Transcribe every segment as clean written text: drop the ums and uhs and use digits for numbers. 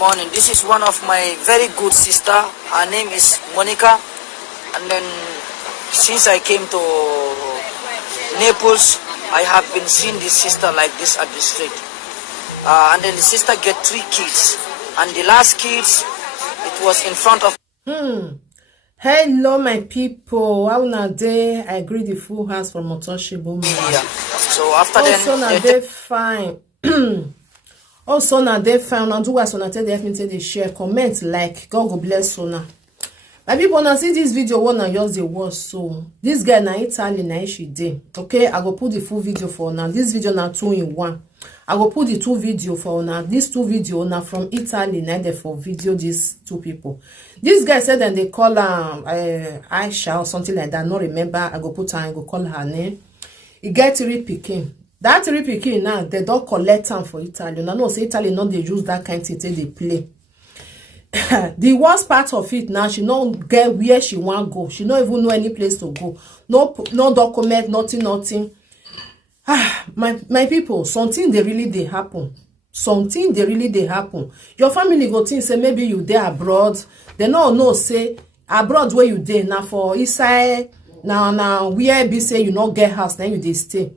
Morning. This is one of my very good sister. Her name is Monica. And then since I came to Naples, I have been seeing this sister like this at the street. And then the sister get 3 kids. And the last kids, it was in front of... Hello, my people. How na day? I greet the full house from Motoshibo. Yeah. So after then... they fine. Also, now they found and do what so tell they share, comment, like. God go bless Sona. My people, now see this video one and yours the worst. So this girl na Italy na she day. Okay, I go put the full video for now. This video na 2 in 1. I go put the 2 video for now. These 2 video now from Italy na they for video these 2 people. This guy said that they call her Aisha or something like that. Not remember. I go put her. I go call her name. He get 3 Pikin. That 3 Pikin now, they don't collect them for Italy. Now, no, say Italy, not they use that kind of thing they play. The worst part of it now, she don't get where she want go. She don't even know any place to go. No document, nothing. My people, something they really they happen. Something they really they happen. Your family go think say maybe you there abroad. They no say abroad where you there now for inside now where be say you not get house then you they stay.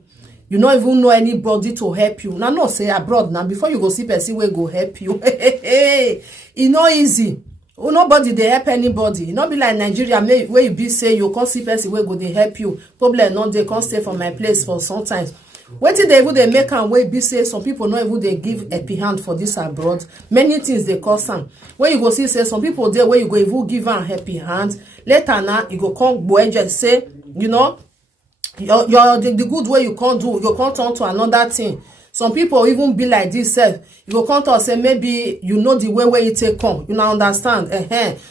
You don't even know anybody to help you. Now, no say abroad now. Before you go see person where go help you. It's not easy. Nobody they help anybody. It not be like Nigeria where you be say you can't see person where go they help you. Problem not they can't stay for my place for sometimes. What did they even they make and way be say some people not even they give a hand for this abroad. Many things they cause some. When you go see say some people there where you go even give a happy hand. Later now you go come go and just say, you know. The good way you can't do, you can't turn to another thing. Some people even be like this self. You go come to say maybe you know the way you take come. You now understand.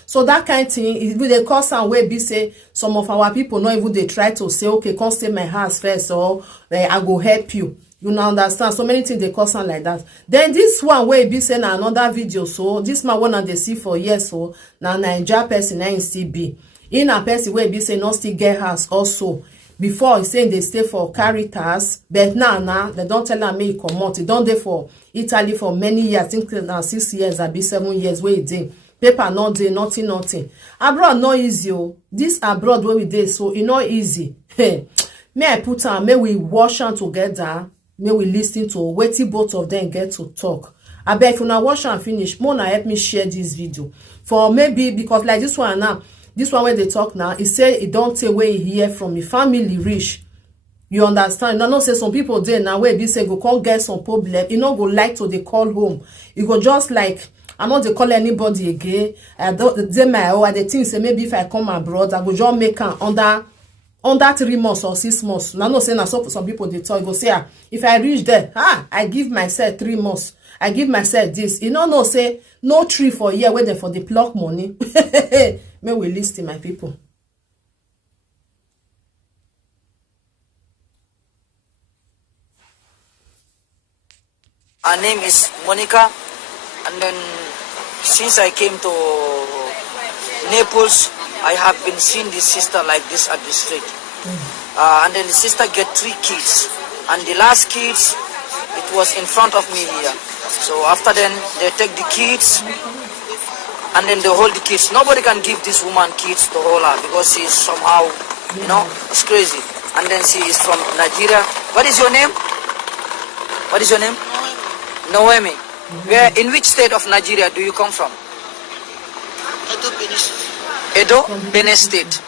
So that kind of thing, it will they cause some way be say some of our people not even they try to say, okay, come stay my house first or I go help you. You now understand. So many things they cause some like that. Then this one way be saying another video. So this man one they see for years. So now Nigeria person na still be. In a person way be say not still get house also. Before he saying they stay for Caritas, but now they don't tell them me come out. They don't there for Italy for many years. I think now 6 years, I be 7 years where he did. Paper not there, nothing. Abroad not easy. This abroad where we did, so it not easy. Hey, may I put on? May we wash on together? May we listen to wait till both of them get to talk. I bet if you now wash and finish, Mona help me share this video for maybe because like this one now. This one where they talk now, he say it don't take away hear from the family rich. You understand? Now, not say some people there now where they say go can't get some problem. You know go like to they call home. You go just like I'm not they call anybody again. I don't they my the thing say maybe if I come abroad, I go just make an under 3 months or 6 months. Now not saying now some people they talk go say if I reach there, I give myself 3 months. I give myself this. You know no say no 3 for a year waiting for the pluck money. May we listen, my people. Her name is Monica. And then since I came to Naples, I have been seeing this sister like this at the street. And then the sister get 3 kids. And the last kids, it was in front of me here. So after then, they take the kids. And then they hold the kids. Nobody can give this woman kids to hold her because she is somehow, you know, it's crazy. And then she is from Nigeria. What is your name? What is your name? Noemi. Where? In which state of Nigeria do you come from? Edo, Benin State. Edo, Benin State.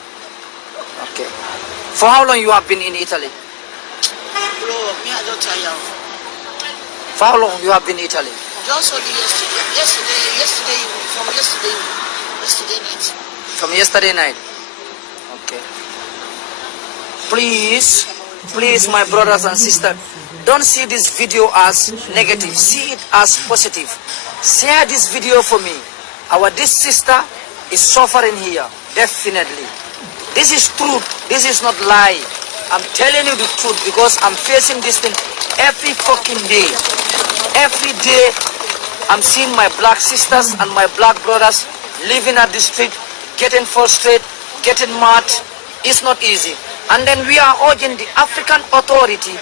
Okay. For how long you have been in Italy? Bro, me I don't tire. For how long you have been in Italy? Just only yesterday night. From yesterday night. Okay. Please, my brothers and sisters, don't see this video as negative. See it as positive. Share this video for me. This sister is suffering here, definitely. This is truth. This is not lie. I'm telling you the truth because I'm facing this thing every fucking day. Every day. I'm seeing my black sisters and my black brothers living at the street, getting frustrated, getting mad. It's not easy. And then we are urging the African authority,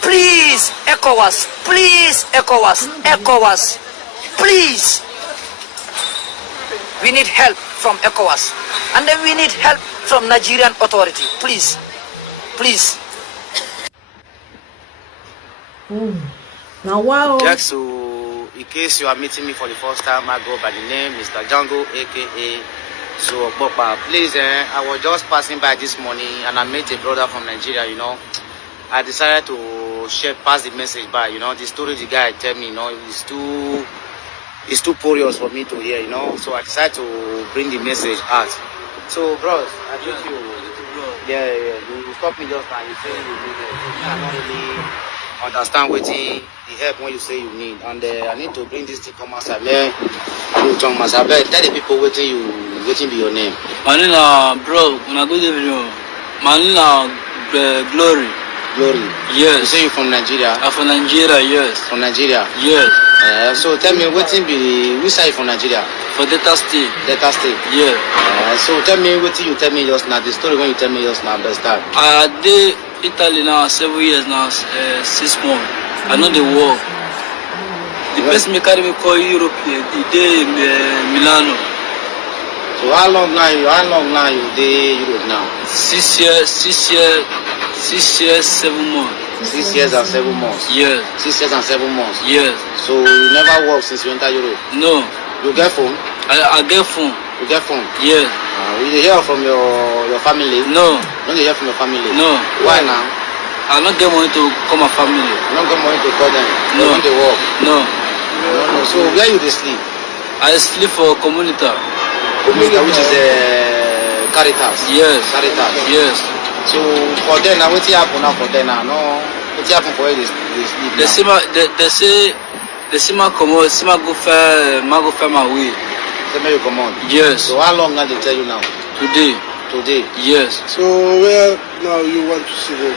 please, ECOWAS, please, ECOWAS, please, We need help from ECOWAS. And then we need help from Nigerian authority. Please. Please. Now, wow. Just so, in case you are meeting me for the first time, I go by the name Mr. Django, aka So Bopa. Please, I was just passing by this morning and I met a brother from Nigeria, you know. I decided to pass the message by, you know. The story the guy tell me, you know, it's too porous for me to hear, you know. So I decided to bring the message out. So, bros, I think you stop me just now. You say you need it. You cannot really understand what the help when you say you need. And I need to bring this thing come outside. Man, you tell the people waiting be your name. Manila, bro, when I go to the video, Manila, Glory. Glory. Yes. You say you from Nigeria? I'm from Nigeria, yes. From Nigeria? Yes. So tell me, which side from Nigeria? For Delta State. Delta State? Yeah. So tell me what you tell me just now, the story when you tell me just now, understand? I did Italy now, 7 years now, 6 months. I know the work. The person me carry me call Europe, he did in Milano. So how long now you dey Europe now? 6 years, 7 months. 6 years and 7 months? Yes. 6 years and 7 months? Yes. So you never work since you enter Europe? No. You get phone? I get phone. You get phone? Yes. You dey hear from your family? No. You don't hear from your family? No. Why now? I don't get money to call my family. You don't get money to call them? No. You don't dey work? No. No. So where you dey sleep? I sleep for community. Which is Caritas? Yes. Caritas? Yes. So for them now, what happen now for them now? No, what happen for you they sleep now? They see my come see my go fair my way. Say make you come on. Yes. So how long now they tell you now? Today. Today? Yes. So where now you want to sleep?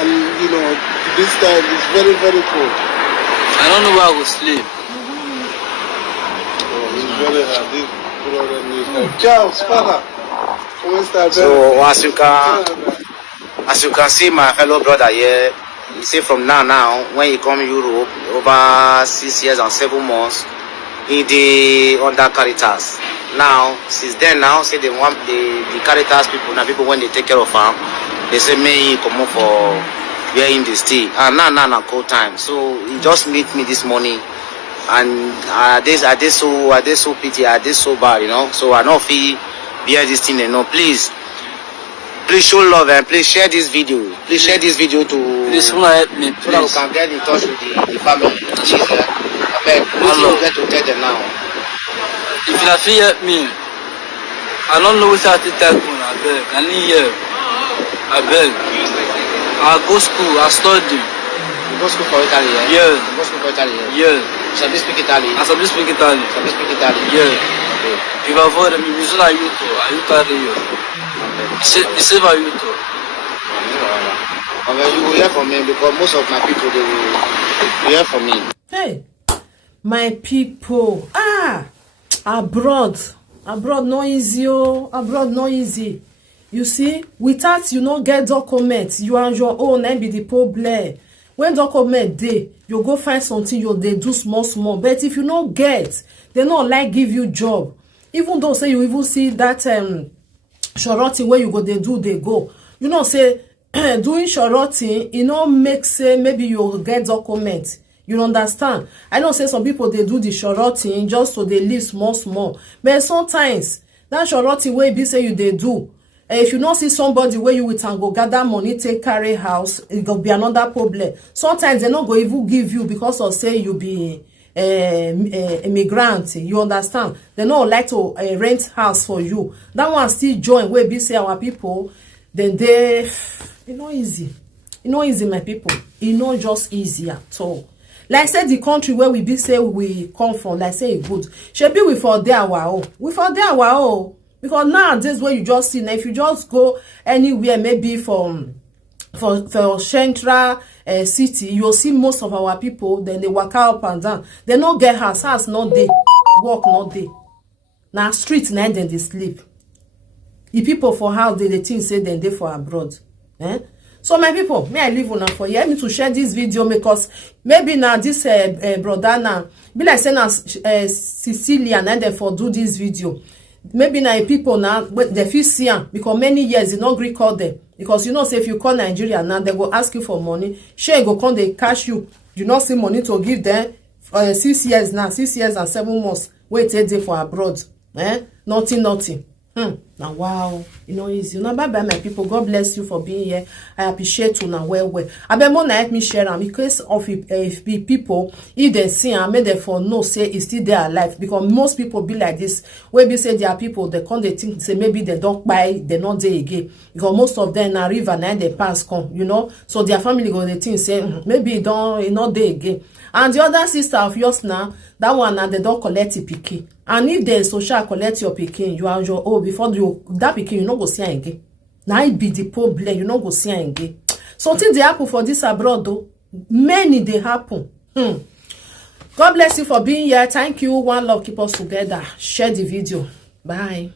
And you know, this time is very, very cold. I don't know where I will sleep. Oh, it's very hard. This brother needs help. Ciao, Spada. So as you can see my fellow brother here, he say from now when he come Europe over 6 years and 7 months, he dey under Caritas. Now since then now say they want the Caritas people now people when they take care of him, they say may he come up for where him they stay. And now cold time. So he just meet me this morning and I did so pity, I did so bad, you know. So I know feel bear this thing and no, please show love and please share this video. Please share this video to Please help me, so that we please. can get in touch with the family. Please, I beg, please you get to tell them now. If you feel help me, I don't know what I tell you. I beg. I need help. I beg. I go school. I study. You go school for Italy, eh? Yeah. You go school for Italy, eh? Yeah. You sabi speak Italy? I sabi speak Italian. You sabi speak Italy? Yeah. Okay. If I vote me, we should aiuto. Aiuto you. Save aiuto. Okay, you will hear from me because most of my people they will hear from me. Hey, my people. Abroad no easy, oh. Abroad no easy. You see, without you no get documents, you and your own and be the problem. When document dey, you go find something you dey do small. But if you no get, they not like give you job. Even though say you even see that shorty where you go they do they go. You know say doing shorty, you know make say maybe you get document. You understand? I know say some people they do the shorty just so they live small. But sometimes that shorty way be say you they do. If you not see somebody where you with and go gather money, take carry house, it go be another problem. Sometimes they not go even give you because of say you be a migrant. You understand? They not like to rent house for you. That one still join where be say our people. Then they, it's not easy. It's not easy, my people. It's not just easy at all. Like say the country where we be say we come from, like say it good. Should be we for there our own. We for there our own. Because nowadays where you just see now, if you just go anywhere, maybe for central city, you'll see most of our people, then they walk up and down. They not get house not day, work not day. Now street night then they sleep. The people for house they think say then they for abroad. So my people, may I leave una for you. Help me to share this video because maybe now this brother now be like saying Sicilian and then for do this video. maybe na people now they fit see am because many years e no gree call them, because you know say if you call Nigeria now they go ask you for money, shey go come dey cash you not see money to give them 6 years now, 6 years and 7 months wey take dey for abroad. Nothing. Now wow, easy. Now bye my people, God bless you for being here. I appreciate you now well. Abemo na help me share am because of if people, if they see am, make them for know say it's still there alive, because most people be like this, where be say there are people they come, they think say maybe they don't buy, they not there again, because most of them na river na they pass come, so their family go they think say maybe it not there again. And the other sister of yours now, that one now they don't collect the pikin. And if the social collect your pikin, you are your own before that pikin, you not go see am again. Now it be the problem, you not go see am again. Something they happen for this abroad though. Many they happen. God bless you for being here. Thank you. One love, keep us together. Share the video. Bye.